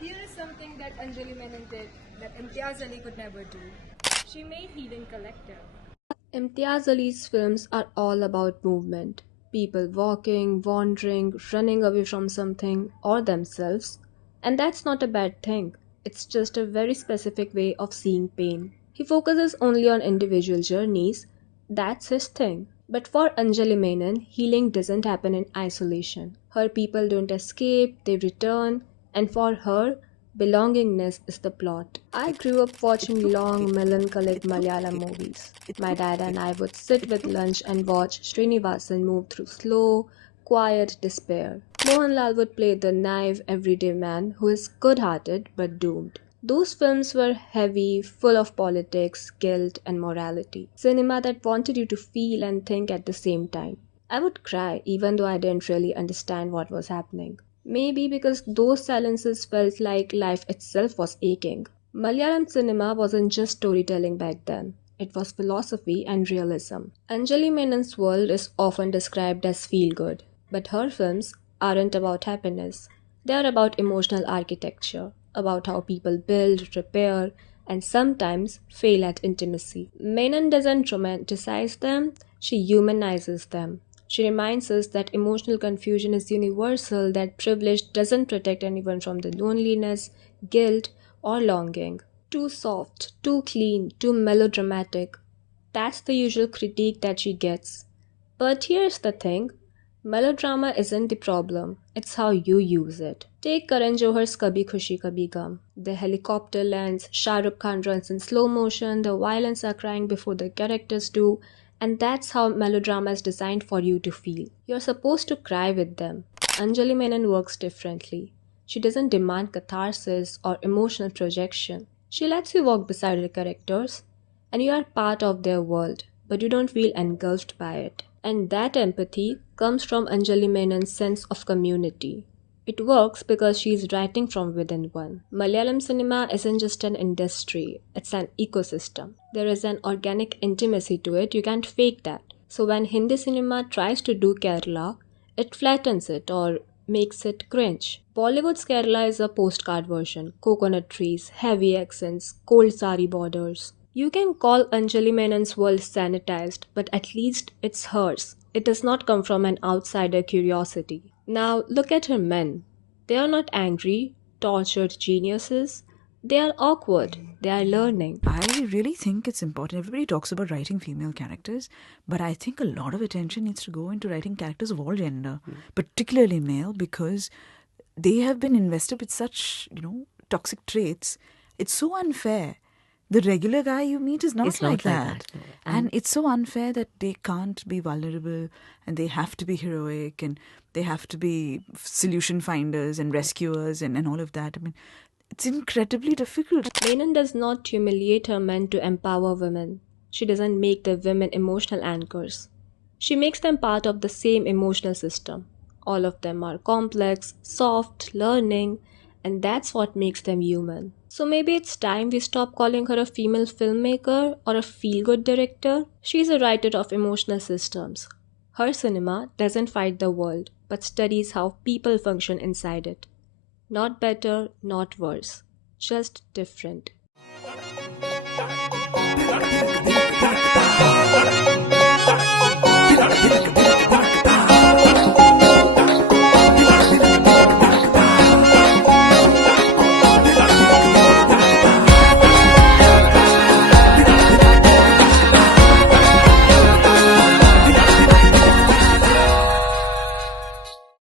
Here is something that Anjali Menon did that Imtiaz Ali could never do. She made healing collective. Imtiaz Ali's films are all about movement. People walking, wandering, running away from something or themselves. And that's not a bad thing. It's just a very specific way of seeing pain. He focuses only on individual journeys. That's his thing. But for Anjali Menon, healing doesn't happen in isolation. Her people don't escape, they return, and for her, belongingness is the plot. I grew up watching long, melancholic Malayalam movies. My dad and I would sit with lunch and watch Srinivasan move through slow, quiet despair. Mohanlal would play the naive, everyday man who is good hearted but doomed. Those films were heavy, full of politics, guilt, and morality. Cinema that wanted you to feel and think at the same time. I would cry even though I didn't really understand what was happening. Maybe because those silences felt like life itself was aching. Malayalam cinema wasn't just storytelling back then. It was philosophy and realism. Anjali Menon's world is often described as feel good, but her films aren't about happiness. They are about emotional architecture, about how people build, repair, and sometimes fail at intimacy. Menon doesn't romanticize them, she humanizes them. She reminds us that emotional confusion is universal, that privilege doesn't protect anyone from the loneliness, guilt, or longing. Too soft, too clean, too melodramatic. That's the usual critique that she gets. But here's the thing, melodrama isn't the problem, it's how you use it. Take Karan Johar's Kabhi Khushi Kabhi Gum. The helicopter lands, Shah Rukh Khan runs in slow motion, the violins are crying before the characters do, and that's how melodrama is designed for you to feel. You're supposed to cry with them. Anjali Menon works differently. She doesn't demand catharsis or emotional projection. She lets you walk beside her characters, and you are part of their world, but you don't feel engulfed by it. And that empathy comes from Anjali Menon's sense of community. It works because she is writing from within one. Malayalam cinema isn't just an industry, it's an ecosystem. There is an organic intimacy to it, you can't fake that. So when Hindi cinema tries to do Kerala, it flattens it or makes it cringe. Bollywood's Kerala is a postcard version, coconut trees, heavy accents, cold sari borders. You can call Anjali Menon's world sanitized, but at least it's hers. It does not come from an outsider curiosity. Now look at her men. They are not angry, tortured geniuses. They are awkward. They are learning. I really think it's important. Everybody talks about writing female characters, but I think a lot of attention needs to go into writing characters of all gender, particularly male, because they have been invested with such, toxic traits. It's so unfair. The regular guy you meet is not It's like not like that. that. And it's so unfair that they can't be vulnerable and they have to be heroic and they have to be solution finders and rescuers and all of that. I mean, it's incredibly difficult. Menon does not humiliate her men to empower women. She doesn't make the women emotional anchors. She makes them part of the same emotional system. All of them are complex, soft, learning, and that's what makes them human. So maybe it's time we stop calling her a female filmmaker or a feel good director. She's a writer of emotional systems. Her cinema doesn't fight the world, but studies how people function inside it. Not better, not worse, just different.